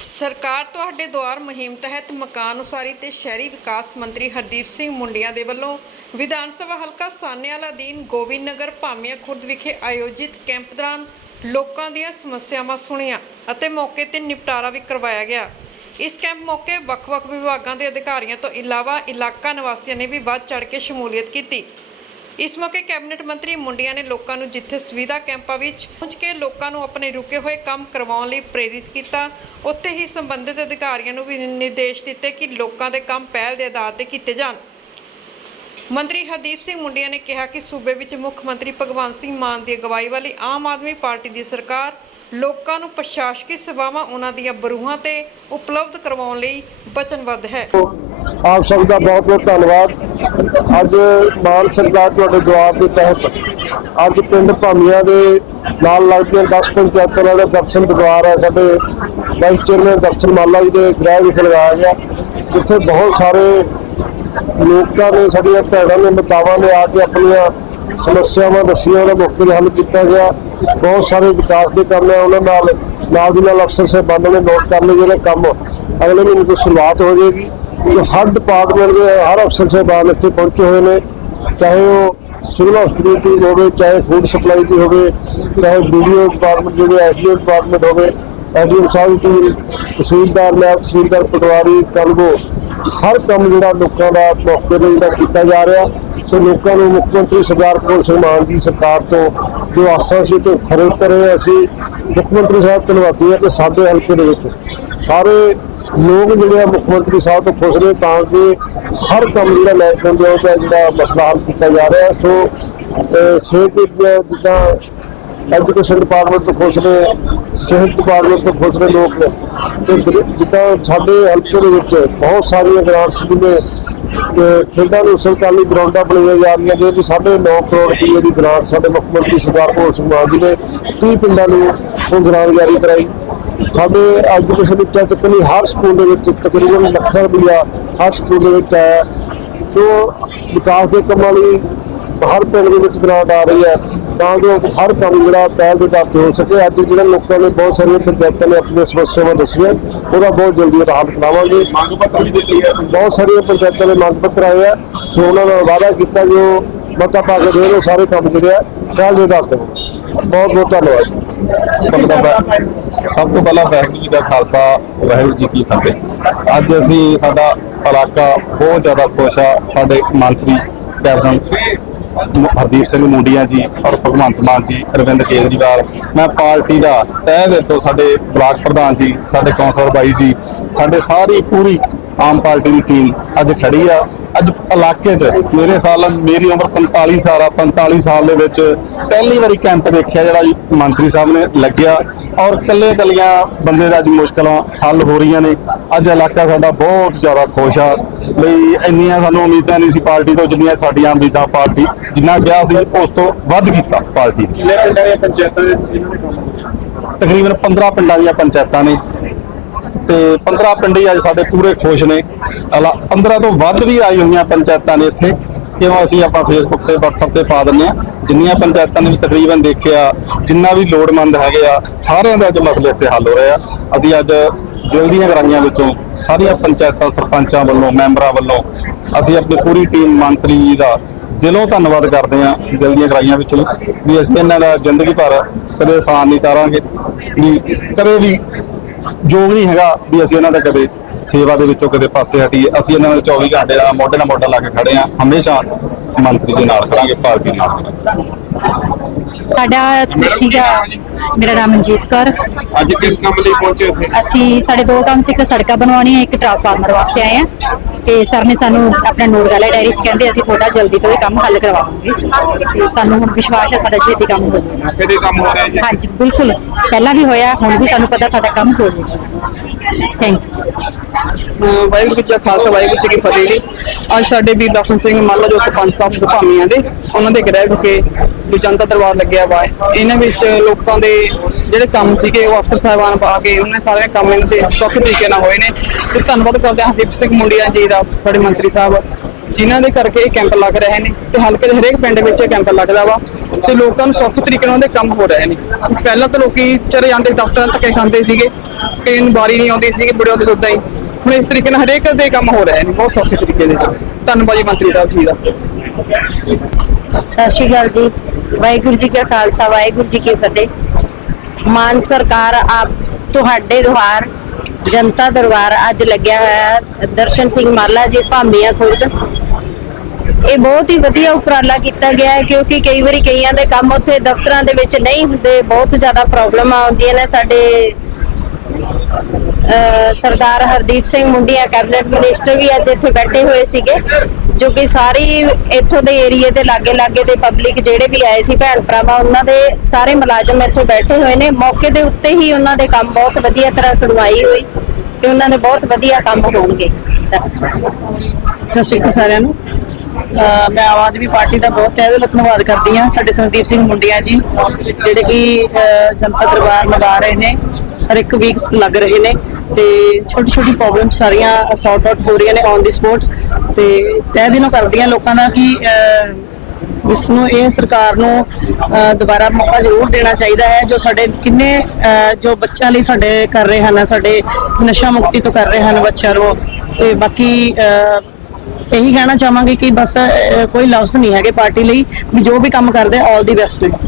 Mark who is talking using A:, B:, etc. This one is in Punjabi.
A: ਸਰਕਾਰ ਤੁਹਾਡੇ ਦੁਆਰ ਮੁਹਿੰਮ ਤਹਿਤ ਮਕਾਨ ਉਸਾਰੀ ਤੇ ਸ਼ਹਿਰੀ ਵਿਕਾਸ ਮੰਤਰੀ ਹਰਦੀਪ ਸਿੰਘ ਮੁੰਡੀਆਂ ਦੇ ਵੱਲੋਂ ਵਿਧਾਨ ਸਭਾ ਹਲਕਾ ਸਾਨੇਵਾਲ ਅਧੀਨ ਗੋਬਿੰਦ ਨਗਰ ਭਾਮੀਆਂ ਖੁਰਦ ਵਿਖੇ ਆਯੋਜਿਤ ਕੈਂਪ ਦੌਰਾਨ ਲੋਕਾਂ ਦੀਆਂ ਸਮੱਸਿਆਵਾਂ ਸੁਣੀਆਂ ਅਤੇ ਮੌਕੇ ਤੇ ਨਿਪਟਾਰਾ ਵੀ ਕਰਵਾਇਆ ਗਿਆ। ਇਸ ਕੈਂਪ ਮੌਕੇ ਵੱਖ-ਵੱਖ ਵਿਭਾਗਾਂ ਦੇ ਅਧਿਕਾਰੀਆਂ ਤੋਂ ਇਲਾਵਾ ਇਲਾਕਾ ਨਿਵਾਸੀਆਂ ਨੇ ਵੀ ਵੱਧ ਚੜ੍ਹ ਕੇ ਸ਼ਮੂਲੀਅਤ ਕੀਤੀ। ਇਸ ਮੌਕੇ ਕੈਬਨਿਟ ਮੰਤਰੀ ਮੁੰਡੀਆਂ ਨੇ ਲੋਕਾਂ ਨੂੰ ਜਿੱਥੇ ਸੁਵਿਧਾ ਕੈਂਪਾਂ ਵਿੱਚ ਪਹੁੰਚ ਕੇ ਲੋਕਾਂ ਨੂੰ ਆਪਣੇ ਰੁਕੇ ਹੋਏ ਕੰਮ ਕਰਵਾਉਣ ਲਈ ਪ੍ਰੇਰਿਤ ਕੀਤਾ, ਉੱਥੇ ਹੀ ਸੰਬੰਧਿਤ ਅਧਿਕਾਰੀਆਂ ਨੂੰ ਵੀ ਨਿਰਦੇਸ਼ ਦਿੱਤੇ ਕਿ ਲੋਕਾਂ ਦੇ ਕੰਮ ਪਹਿਲ ਦੇ ਆਧਾਰ ਤੇ ਕੀਤੇ ਜਾਣ। ਮੰਤਰੀ ਹਰਦੀਪ ਸਿੰਘ ਮੁੰਡੀਆਂ ਨੇ ਕਿਹਾ ਕਿ ਸੂਬੇ ਵਿੱਚ ਮੁੱਖ ਮੰਤਰੀ ਭਗਵੰਤ ਸਿੰਘ ਮਾਨ ਦੀ ਅਗਵਾਈ ਵਾਲੀ ਆਮ ਆਦਮੀ ਪਾਰਟੀ ਦੀ ਸਰਕਾਰ ਲੋਕਾਂ ਨੂੰ ਪ੍ਰਸ਼ਾਸਕੀ ਸੇਵਾਵਾਂ ਉਹਨਾਂ ਦੀਆਂ ਬਰੂਹਾਂ ਤੇ ਉਪਲਬਧ ਕਰਵਾਉਣ ਲਈ ਵਚਨਬੱਧ ਹੈ।
B: ਆਪ ਸਭ ਦਾ ਬਹੁਤ ਬਹੁਤ ਧੰਨਵਾਦ। ਅੱਜ ਮਾਨ ਸਰਕਾਰ ਤੁਹਾਡੇ ਦੁਆਰ ਦੇ ਤਹਿਤ ਅੱਜ ਪਿੰਡ ਭਾਮੀਆਂ ਦੇ ਨਾਲ ਲੱਗਦੀਆਂ 10 ਪੰਚਾਇਤਾਂ ਦੇ ਦਰਸ਼ਨ ਦਰਬਾਰ ਹੈ ਸਾਡੇ ਵਾਈਸ ਚੇਅਰਮੈਨ ਦਰਸ਼ਨ ਮਾਲਾ ਜੀ ਦੇ ਗ੍ਰਹਿ ਵਿਖੇ ਲਗਾਇਆ ਗਿਆ ਜਿੱਥੇ ਬਹੁਤ ਸਾਰੇ ਲੋਕਾਂ ਨੇ, ਸਾਡੀਆਂ ਭੈਣਾਂ ਨੇ, ਮਤਾਵਾਂ ਨੇ ਆ ਕੇ ਆਪਣੀਆਂ ਸਮੱਸਿਆਵਾਂ ਦੱਸੀਆਂ ਉਹਨਾਂ ਮੌਕੇ ਤੇ ਹੱਲ ਕੀਤਾ ਗਿਆ। ਬਹੁਤ ਸਾਰੇ ਵਿਕਾਸ ਦੇ ਕੰਮ ਹੈ ਉਹਨਾਂ ਨਾਲ ਨਾਲ ਦੀ ਨਾਲ ਅਫਸਰ ਸਾਹਿਬਾਨ ਨੇ ਨੋਟ ਕਰ ਲਏ ਜਿਹੜੇ ਕੰਮ ਅਗਲੇ ਮਹੀਨੇ ਤੋਂ ਸ਼ੁਰੂਆਤ ਹੋ ਜਾਏਗੀ ਜੋ ਹਰ ਡਿਪਾਰਟਮੈਂਟ ਦੇ ਹਰ ਅਫਸਰ ਸਾਹਿਬਾਨ ਇੱਥੇ ਪਹੁੰਚੇ ਹੋਏ ਨੇ, ਚਾਹੇ ਉਹ ਸਿਵਲ ਹਸਪੀਟਲ ਦੀ ਹੋਵੇ, ਚਾਹੇ ਫੂਡ ਸਪਲਾਈ ਦੀ ਹੋਵੇ, ਚਾਹੇ ਵੀਡੀਓ ਡਿਪਾਰਟਮੈਂਟ ਜਿਹੜੇ ਐਸਡੀਓ ਡਿਪਾਰਟਮੈਂਟ ਹੋਵੇ, ਐਸਡੀਓ ਸਾਹਿਬ ਦੀ ਤਹਿਸੀਲਦਾਰ ਨਾਲ ਤਹਿਸੀਲਦਾਰ ਪਟਵਾਰੀ, ਕਲਗੋ, ਹਰ ਕੰਮ ਜਿਹੜਾ ਲੋਕਾਂ ਦਾ ਮੌਕੇ ਤੇ ਜਿਹੜਾ ਕੀਤਾ ਜਾ ਰਿਹਾ। ਸੋ ਲੋਕਾਂ ਨੂੰ ਮੁੱਖ ਮੰਤਰੀ ਸਰਦਾਰ ਭਗਵੰਤ ਸਿੰਘ ਮਾਨ ਦੀ ਸਰਕਾਰ ਤੋਂ ਜੋ ਆਸਾਂ ਸੀ ਤੇ ਖਰੇ ਉਤਰੇ ਅਸੀਂ। ਮੁੱਖ ਮੰਤਰੀ ਸਾਹਿਬ, ਧੰਨਵਾਦੀ ਹੈ ਕਿ ਸਾਡੇ ਹਲਕੇ ਦੇ ਵਿੱਚ ਸਾਰੇ ਲੋਕ ਜਿਹੜੇ ਆ ਮੁੱਖ ਮੰਤਰੀ ਸਾਹਿਬ ਤੋਂ ਖੁਸ਼ ਨੇ ਤਾਂ ਕਿ ਹਰ ਕੰਮ ਜਿਹੜਾ ਲੈ ਕੇ ਆਉਂਦੇ ਆ ਜਿਹੜਾ ਮਸਲਾ ਹੱਲ ਕੀਤਾ ਜਾ ਰਿਹਾ ਸੋ ਸਿਹਤ ਜਿੱਦਾਂ ਐਜੂਕੇਸ਼ਨ ਡਿਪਾਰਟਮੈਂਟ ਤੋਂ ਖੁਸ਼ ਨੇ, ਸਿਹਤ ਡਿਪਾਰਟਮੈਂਟ ਤੋਂ ਖੁਸ਼ ਨੇ ਲੋਕ। ਤੇ ਗਰ- ਜਿੱਦਾਂ ਸਾਡੇ ਹਲਕੇ ਦੇ ਵਿੱਚ ਬਹੁਤ ਸਾਰੀਆਂ ਗ੍ਰਾਂਟਸ ਜਿਵੇਂ ਖੇਡਾਂ ਨੂੰ ਉਸਲ ਗਰਾਊਂਡਾਂ ਬਣਾਈਆਂ ਜਾ ਰਹੀਆਂ ਜੇ ਕਿ 9.5 ਕਰੋੜ ਰੁਪਏ ਦੀ ਗ੍ਰਾਂਟ ਸਾਡੇ ਮੁੱਖ ਮੰਤਰੀ ਸਰਦਾਰ ਭਗਵੰਤ ਸਿੰਘ ਮਾਨ ਜੀ ਨੇ 30 ਪਿੰਡਾਂ ਨੂੰ ਉਹ ਗ੍ਰਾਂਟ ਜਾਰੀ ਕਰਾਈ। ਸਾਡੇ ਐਜੂਕੇਸ਼ਨ ਵਿੱਚ ਤਕਰੀਬਨ ਹਰ ਸਕੂਲ ਦੇ ਵਿੱਚ ਤਕਰੀਬਨ ਲੱਖਾਂ ਰੁਪਇਆ ਹਰ ਸਕੂਲ ਦੇ ਵਿੱਚ ਆਇਆ ਸੋ ਵਿਕਾਸ ਦੇ ਕੰਮਾਂ ਲਈ ਹਰ ਪਿੰਡ ਦੇ ਵਿੱਚ ਗ੍ਰਾਂਟ ਆ ਰਹੀ ਹੈ। ਤਾਂ ਜੋ ਹਰ ਕੰਮ ਜਿਹੜਾ ਪਹਿਲ ਦੇ ਦਰ ਹੋ ਸਕੇ। ਅੱਜ ਜਿਹੜਾ ਲੋਕਾਂ ਨੇ ਬਹੁਤ ਸਾਰੀਆਂ ਪੰਚਾਇਤਾਂ ਨੇ ਆਪਣੀਆਂ ਸਮੱਸਿਆਵਾਂ ਦੱਸੀਆਂ, ਉਹਦਾ ਬਹੁਤ ਜਲਦੀ ਉਹਦਾ ਹੱਲ ਕਰਾਵਾਂਗੇ।
C: ਮੰਗ ਪੱਤਰ ਵੀ ਦਿੱਤੀ ਹੈ
B: ਬਹੁਤ ਸਾਰੀਆਂ ਪੰਚਾਇਤਾਂ ਦੇ ਮੰਗ ਪੱਤਰ ਆਏ ਆ। ਸੋ ਉਹਨਾਂ ਨਾਲ ਵਾਅਦਾ ਕੀਤਾ ਜੋ ਮਤਾ ਪਾ ਕੇ ਦੇ ਉਹ ਸਾਰੇ ਕੰਮ ਜਿਹੜੇ ਆ, ਪਹਿਲ ਦੇ ਦਰ ਹੋਣ। ਬਹੁਤ ਬਹੁਤ ਧੰਨਵਾਦ।
C: ਸਭ ਤੋਂ ਪਹਿਲਾਂ ਵਾਹਿਗੁਰੂ ਜੀ ਦਾ ਖਾਲਸਾ, ਵਾਹਿਗੁਰੂ ਜੀ ਕੀ ਫਤਿਹ। ਅੱਜ ਅਸੀਂ ਸਾਡਾ ਇਲਾਕਾ ਬਹੁਤ ਜ਼ਿਆਦਾ ਖੁਸ਼ ਆ। ਸਾਡੇ ਮੰਤਰੀ ਕੈਪਟਨ ਹਰਦੀਪ ਸਿੰਘ ਮੁੰਡੀਆਂ ਜੀ ਔਰ ਭਗਵੰਤ ਮਾਨ ਜੀ, ਅਰਵਿੰਦ ਕੇਜਰੀਵਾਲ। ਮੈਂ ਪਾਰਟੀ ਦਾ ਤਹਿ ਦਿਲ ਤੋਂ ਸਾਡੇ ਬਲਾਕ ਪ੍ਰਧਾਨ ਜੀ, ਸਾਡੇ ਕੌਂਸਲਰ ਬਾਈ ਜੀ, ਸਾਡੇ ਸਾਰੀ ਪੂਰੀ ਆਮ ਪਾਰਟੀ ਦੀ ਟੀਮ ਅੱਜ ਖੜੀ ਆ। ਅੱਜ ਇਲਾਕੇ 'ਚ ਮੇਰੇ ਸਾਲ ਮੇਰੀ ਉਮਰ 45 ਸਾਲ ਆ। 45 ਸਾਲ ਦੇ ਵਿੱਚ ਪਹਿਲੀ ਵਾਰੀ ਕੈਂਪ ਦੇਖਿਆ ਜਿਹੜਾ ਜੀ ਮੰਤਰੀ ਸਾਹਿਬ ਨੇ ਲੱਗਿਆ। ਔਰ ਕੱਲੇ ਕੱਲੀਆਂ ਬੰਦੇ ਦਾ ਅੱਜ ਮੁਸ਼ਕਲਾਂ ਹੱਲ ਹੋ ਰਹੀਆਂ ਨੇ। ਅੱਜ ਇਲਾਕਾ ਸਾਡਾ ਬਹੁਤ ਜ਼ਿਆਦਾ ਖੁਸ਼ ਆ। ਲਈ ਇੰਨੀਆਂ ਸਾਨੂੰ ਉਮੀਦਾਂ ਨਹੀਂ ਸੀ ਪਾਰਟੀ ਤੋਂ ਜਿੰਨੀਆਂ ਸਾਡੀਆਂ ਉਮੀਦਾਂ ਪਾਰਟੀ ਜਿੰਨਾ ਗਿਆ ਸੀ ਉਸ ਤੋਂ ਵੱਧ ਕੀਤਾ ਪਾਰਟੀ ਤਕਰੀਬਨ 15 ਪਿੰਡਾਂ ਦੀਆਂ ਪੰਚਾਇਤਾਂ ਨੇ। ਤੇ 15 ਪਿੰਡ ਹੀ ਅੱਜ ਸਾਡੇ ਪੂਰੇ ਖੁਸ਼ ਨੇ। ਅਲਾ 15 ਤੋਂ ਵੱਧ ਵੀ ਆਈ ਹੋਈਆਂ ਪੰਚਾਇਤਾਂ ਨੇ ਇੱਥੇ। ਕਿਉਂ ਅਸੀਂ ਆਪਾਂ ਫੇਸਬੁੱਕ ਤੇ, WhatsApp ਤੇ ਪਾ ਦਿੰਨੇ ਆ ਜਿੰਨੀਆਂ ਪੰਚਾਇਤਾਂ ਨੇ ਵੀ ਤਕਰੀਬਨ ਦੇਖਿਆ, ਜਿੰਨਾ ਵੀ ਲੋੜਮੰਦ ਹੈਗੇ ਆ, ਸਾਰਿਆਂ ਦੇ ਅੱਜ ਮਸਲੇ ਇੱਥੇ ਹੱਲ ਹੋ ਰਹੇ ਆ। ਅਸੀਂ ਅੱਜ ਦਿਲ ਦੀਆਂ ਗਰਾਈਆਂ ਵਿੱਚੋਂ ਸਾਰੀਆਂ ਪੰਚਾਇਤਾਂ, ਸਰਪੰਚਾਂ ਵੱਲੋਂ, ਮੈਂਬਰਾਂ ਵੱਲੋਂ, ਅਸੀਂ ਆਪਣੀ ਪੂਰੀ ਟੀਮ ਮੰਤਰੀ ਜੀ ਦਾ ਦਿਲੋਂ ਧੰਨਵਾਦ ਕਰਦੇ ਆ ਦਿਲ ਦੀਆਂ ਗਰਾਈਆਂ ਵਿੱਚੋਂ। ਵੀ ਅਸੀਂ ਇਹਨਾਂ ਦਾ ਜ਼ਿੰਦਗੀ ਭਰ ਕਦੇ ਆਸਾਨ ਨਹੀਂ ਤਾਰਾਂਗੇ, ਵੀ ਕਦੇ ਵੀ ਜੋਗ ਨਹੀਂ ਹੈਗਾ ਵੀ ਅਸੀਂ ਇਹਨਾਂ ਦਾ ਕਦੇ ਸੇਵਾ ਦੇ ਵਿੱਚੋਂ ਕਦੇ ਪਾਸੇ ਹਟੀਏ। ਅਸੀਂ ਇਹਨਾਂ ਦੇ 24 ਘੰਟੇ ਦਾ ਮੋਢੇ ਨਾਲ ਮੋਢਾ ਲਾ ਕੇ ਖੜੇ ਆ ਹਮੇਸ਼ਾ ਮੰਤਰੀ ਦੇ ਨਾਲ ਖੜਾਂਗੇ ਪਾਰਟੀ ਨਾਲ
D: ਸਾਡਾ ਸੀਗਾ ਮੇਰਾ ਨਾਮ ਮਨਜੀਤ ਕੌਰ।
E: ਅੱਜ ਕਿਸ ਕੰਮ ਲਈ ਪਹੁੰਚੇ ਇੱਥੇ
D: ਅਸੀਂ ਸਾਡੇ ਦੋ ਕੰਮ ਸੀ ਇੱਕ ਸੜਕਾਂ ਬਣਵਾਉਣੀ ਹੈ ਇੱਕ ਟਰਾਂਸਫਾਰਮਰ ਵਾਸਤੇ ਆਏ ਆ। ਤੇ ਸਰ ਨੇ ਸਾਨੂੰ ਆਪਣਾ ਨੋਟ ਵਾਲਾ ਡਾਇਰੀ 'ਚ ਕਹਿੰਦੇ ਅਸੀਂ ਤੁਹਾਡਾ ਜਲਦੀ ਤੋਂ ਇਹ ਕੰਮ ਹੱਲ ਕਰਵਾਵਾਂਗੇ। ਤੇ ਸਾਨੂੰ ਹੁਣ ਵਿਸ਼ਵਾਸ ਹੈ ਸਾਡਾ ਛੇਤੀ ਕੰਮ ਹੋ ਜਾਏਗਾ।
E: ਕਿਹੜੇ ਕੰਮ ਹੋ ਰਹੇ ਜੀ।
D: ਹਾਂਜੀ ਬਿਲਕੁਲ। ਪਹਿਲਾਂ ਵੀ ਹੋਇਆ ਹੁਣ ਵੀ ਸਾਨੂੰ ਪਤਾ ਸਾਡਾ ਕੰਮ ਹੋ ਜਾਏਗਾ। ਥੈਂਕ ਯੂ
F: ਵਾਹਿਗੁਰੂ ਜੀ ਕਾ ਖਾਲਸਾ, ਵਾਹਿਗੁਰੂ ਜੀ ਕੀ ਫਤਿਹ ਜੀ। ਅੱਜ ਸਾਡੇ ਵੀਰ ਦਰਸ਼ਨ ਸਿੰਘ ਮਾਲਾ ਜੋ ਸਰਪੰਚ ਸਾਹਿਬ ਦੁਪਾਮੀਆਂ ਦੇ, ਉਹਨਾਂ ਦੇ ਗ੍ਰਹਿ ਵਿਖੇ ਜੋ ਜਨਤਾ ਦਰਬਾਰ ਲੱਗਿਆ ਵਾ। ਇਹਨਾਂ ਵਿੱਚ ਲੋਕਾਂ ਦੇ ਜਿਹੜੇ ਕੰਮ ਸੀਗੇ, ਉਹ ਅਫਸਰ ਸਾਹਿਬਾਨ ਪਾ ਕੇ ਉਹਨਾਂ ਨੇ ਸਾਰੇ ਕੰਮ ਇਹਨਾਂ ਦੇ ਸੌਖੇ ਤਰੀਕੇ ਨਾਲ ਹੋਏ ਨੇ। ਤੇ ਧੰਨਵਾਦ ਕਰਦੇ ਹਾਂ ਹਰਦੀਪ ਸਿੰਘ ਮੁੰਡੀਆਂ ਜੀ ਦਾ, ਸਾਡੇ ਮੰਤਰੀ ਸਾਹਿਬ, ਜਿਨ੍ਹਾਂ ਦੇ ਕਰਕੇ ਇਹ ਕੈਂਪ ਲੱਗ ਰਹੇ ਨੇ। ਤੇ ਹਲਕੇ ਦੇ ਹਰੇਕ ਪਿੰਡ ਵਿੱਚ ਇਹ ਕੈਂਪ ਲੱਗਦਾ ਵਾ। ਤੇ ਲੋਕਾਂ ਨੂੰ ਸੌਖੇ ਤਰੀਕੇ ਨਾਲ ਉਹਦੇ ਕੰਮ ਹੋ ਰਹੇ ਨੇ। ਪਹਿਲਾਂ ਤਾਂ ਲੋਕੀ ਚਲੇ ਜਾਂਦੇ, ਦਫ਼ਤਰਾਂ ਧੱਕੇ ਖਾਂਦੇ ਸੀਗੇ। ਕਈ ਵਾਰੀ ਨਹੀਂ ਆਉਂਦੀ ਸੀਗੀ ਬੜੇ ਹੁੰਦੇ ਸੁੱਦਾਂ ਹੀ। ਹੁਣ ਇਸ ਤਰੀਕੇ ਨਾਲ ਹਰੇਕ ਦੇ ਕੰਮ ਹੋ ਰਹੇ ਨੇ, ਬਹੁਤ ਸੌਖੇ ਤਰੀਕੇ ਦੇ। ਧੰਨਵਾਦ ਜੀ ਮੰਤਰੀ ਸਾਹਿਬ ਜੀ ਦਾ।
G: ਸਤਿ ਸ਼੍ਰੀ ਅਕਾਲ ਜੀ। ਵਾਹਿਗੁਰੂ ਜੀ ਕਾ ਖਾਲਸਾ, ਵਾਹਿਗੁਰੂ ਜੀ ਕੀ ਫਤਿਹ। ਮਾਨ ਸਰਕਾਰ, ਆਪ ਤੁਹਾਡੇ ਦੁਆਰ ਜਨਤਾ ਦਰਬਾਰ ਅੱਜ ਲੱਗਿਆ ਹੋਇਆ ਹੈ। ਦਰਸ਼ਨ ਸਿੰਘ ਮਾਲਾ ਜੀ ਭਾਮੀਆਂ ਖੁਰਦ। ਇਹ ਬਹੁਤ ਹੀ ਵਧੀਆ ਉਪਰਾਲਾ ਕੀਤਾ ਗਿਆ ਹੈ, ਕਿਉਂਕਿ ਕਈ ਵਾਰੀ ਕਈਆਂ ਦੇ ਕੰਮ ਉੱਥੇ ਦਫ਼ਤਰਾਂ ਦੇ ਵਿੱਚ ਨਹੀਂ ਹੁੰਦੇ, ਬਹੁਤ ਜ਼ਿਆਦਾ ਪ੍ਰੋਬਲਮ ਆਉਂਦੀਆਂ ਨੇ ਸਾਡੇ ਸਰਦਾਰ ਹਰਦੀਪ ਸਿੰਘ ਮੁੰਡੀਆ ਕੈਬਨਿਟ ਮਿਨਿਸਟਰ ਵੀ ਅੱਜ ਇੱਥੇ ਬੈਠੇ ਹੋਏ ਸੀਗੇ, ਜੋ ਕਿ ਸਾਰੀ ਇੱਥੋਂ ਦੇ ਏਰੀਏ ਦੇ ਲਾਗੇ ਲਾਗੇ ਦੇ ਪਬਲਿਕ ਜਿਹੜੇ ਵੀ ਆਏ ਸੀ ਭੈਣ ਭਰਾਵਾਂ, ਉਹਨਾਂ ਦੇ ਸਾਰੇ ਮੁਲਾਜ਼ਮ ਇੱਥੇ ਬੈਠੇ ਹੋਏ ਨੇ। ਮੌਕੇ ਦੇ ਉੱਤੇ ਹੀ ਉਹਨਾਂ ਦੇ ਕੰਮ ਬਹੁਤ ਵਧੀਆ ਤਰ੍ਹਾਂ ਸੁਣਵਾਈ ਹੋਈ ਤੇ ਉਹਨਾਂ ਦੇ ਬਹੁਤ ਵਧੀਆ ਕੰਮ ਹੋਣਗੇ।
H: ਸਤਿ ਸ਼੍ਰੀ ਅਕਾਲ ਸਾਰਿਆਂ ਨੂੰ। ਮੈਂ ਆਮ ਆਦਮੀ ਪਾਰਟੀ ਦਾ ਬਹੁਤ ਤਹਿ ਦਿਲੋਂ ਧੰਨਵਾਦ ਕਰਦੀ ਹਾਂ ਸਾਡੇ ਸੰਦੀਪ ਸਿੰਘ ਮੁੰਡਿਆ ਜੀ ਜਿਹੜੇ ਕਿ ਜਨਤਾ ਦਰਬਾਰ ਲਗਾ ਰਹੇ ਨੇ ਹਰ ਇੱਕ ਵੀਕਸ ਲੱਗ ਰਹੇ ਨੇ ਤੇ ਛੋਟੀ ਛੋਟੀ ਪ੍ਰੋਬਲਮ ਸਾਰੀਆਂ ਸੌਟ ਆਊਟ ਹੋ ਰਹੀਆਂ ਨੇ ਔਨ ਦੀ ਸਪੋਟ ਤੇ ਤਹਿ ਦਿਲੋਂ ਕਰਦੀ ਲੋਕਾਂ ਦਾ ਕਿ ਅਹ, ਵੀ ਇਹ ਸਰਕਾਰ ਨੂੰ ਦੁਬਾਰਾ ਮੌਕਾ ਜ਼ਰੂਰ ਦੇਣਾ ਚਾਹੀਦਾ ਹੈ ਜੋ ਸਾਡੇ ਕਿੰਨੇ ਜੋ ਬੱਚਿਆਂ ਲਈ ਸਾਡੇ ਕਰ ਰਹੇ ਹਨ ਸਾਡੇ ਨਸ਼ਾ ਮੁਕਤੀ ਤੋਂ ਕਰ ਰਹੇ ਹਨ ਬੱਚਿਆਂ ਨੂੰ ਤੇ ਬਾਕੀ ਅਹ, ਇਹੀ ਕਹਿਣਾ ਚਾਹਾਂਗੇ ਕਿ ਬਸ ਅਹ, ਕੋਈ ਲਫ਼ਜ਼ ਨਹੀਂ ਹੈਗੇ ਪਾਰਟੀ ਲਈ ਵੀ ਜੋ ਵੀ ਕੰਮ ਕਰਦੇ ਆਲ ਦੀ ਬੈਸਟ